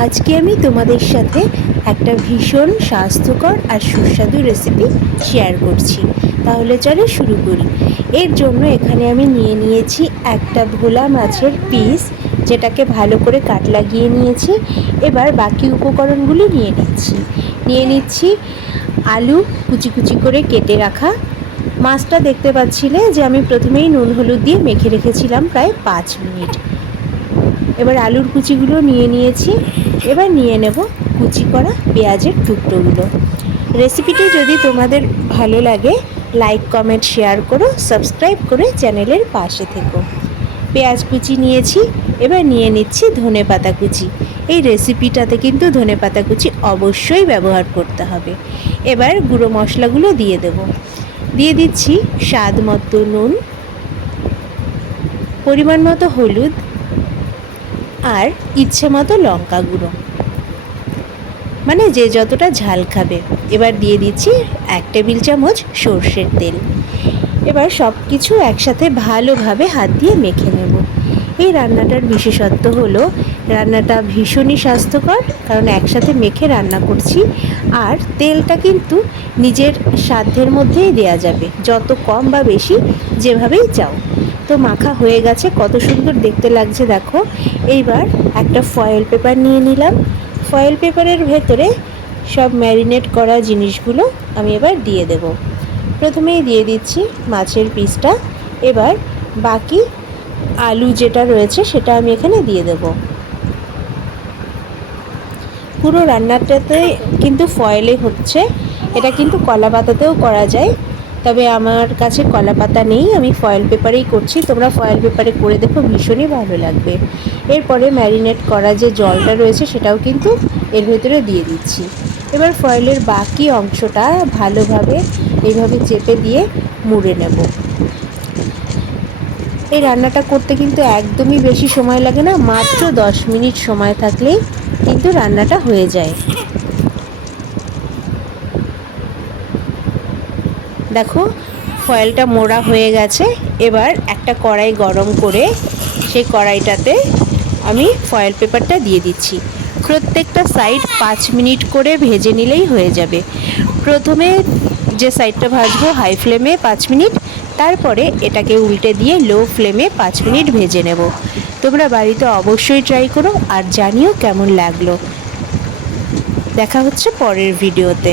আজকে আমি তোমাদের সাথে একটা ভীষণ স্বাস্থ্যকর আর সুস্বাদু রেসিপি শেয়ার করছি। তাহলে চলো শুরু করি। এর জন্য এখানে আমি নিয়ে নিয়েছি একটা ভোলা মাছের পিস, যেটাকে ভালো করে কাট লাগিয়ে নিয়েছি। এবার বাকি উপকরণগুলি নিয়ে নিচ্ছি আলু কুচি কুচি করে কেটে রাখা। মাছটা দেখতে পাচ্ছিলে যে আমি প্রথমেই নুন হলুদ দিয়ে মেখে রেখেছিলাম প্রায় 5 মিনিট। এবার আলুর কুচিগুলো নিয়ে নিয়েছি। এবার নিয়ে নেব কুচি করা পেঁয়াজের টুকরোগুলো। রেসিপিটি যদি তোমাদের ভালো লাগে লাইক কমেন্ট শেয়ার করো, সাবস্ক্রাইব করে চ্যানেলের পাশে থেকো। পেঁয়াজ কুচি নিয়েছি। এবার নিয়ে নিচ্ছি ধনেপাতা কুচি। এই রেসিপিটাতে কিন্তু ধনেপাতা কুচি অবশ্যই ব্যবহার করতে হবে। এবার গুঁড়ো মশলাগুলো দিয়ে দিচ্ছি স্বাদ মতো নুন, পরিমাণ মতো হলুদ আর ইচ্ছে মতো লঙ্কা গুঁড়ো, মানে যে যতটা ঝাল খাবে। এবার দিয়ে দিচ্ছি 1 টেবিল চামচ সর্ষের তেল। এবার সব কিছু একসাথে ভালোভাবে হাত দিয়ে মেখে নেব। এই রান্নাটার বিশেষত্ব হলো রান্নাটা ভীষণই স্বাস্থ্যকর, কারণ একসাথে মেখে রান্না করছি। আর তেলটা কিন্তু নিজের সাধ্যের মধ্যেই দেয়া যাবে, যত কম বা বেশি যেভাবেই চাও। তো মাখা হয়ে গেছে, কত সুন্দর দেখতে লাগছে দেখো। এইবার একটা ফয়েল পেপার নিয়ে নিলাম। ফয়েল পেপারের ভেতরে সব ম্যারিনেট করা জিনিসগুলো আমি এবার দিয়ে দেব। প্রথমেই দিয়ে দিচ্ছি মাছের পিসটা। এবার বাকি আলু যেটা রয়েছে সেটা আমি এখানে দিয়ে দেব। পুরো রান্নাটাতে কিন্তু ফয়েলে হচ্ছে। এটা কিন্তু কলা পাতাতেও করা যায়, তবে আমার কাছে কলা পাতা নেই, আমি ফয়েল পেপারেই করছি। তোমরা ফয়েল পেপারে করে দেখো, ভীষণই ভালো লাগবে। এরপরে ম্যারিনেট করা যে জলটা রয়েছে সেটাও কিন্তু এর ভেতরে দিয়ে দিচ্ছি। এবার ফয়েলের বাকি অংশটা ভালোভাবে এইভাবে চেপে দিয়ে মুড়ে নেব। এই রান্নাটা করতে কিন্তু একদমই বেশি সময় লাগে না, মাত্র 10 মিনিট সময় থাকলেই কিন্তু রান্নাটা হয়ে যায়। দেখো ফয়েলটা মোড়া হয়ে গেছে। এবার একটা কড়াই গরম করে সেই কড়াইটাতে আমি ফয়েল পেপারটা দিয়ে দিচ্ছি। প্রত্যেকটা সাইড 5 মিনিট করে ভেজে নিলেই হয়ে যাবে। প্রথমে যে সাইডটা ভাজবো হাই ফ্লেমে 5 মিনিট, তারপরে এটাকে উল্টে দিয়ে লো ফ্লেমে 5 মিনিট ভেজে নেব। তোমরা বাড়িতে অবশ্যই ট্রাই করো আর জানিও কেমন লাগলো। দেখা হচ্ছে পরের ভিডিওতে।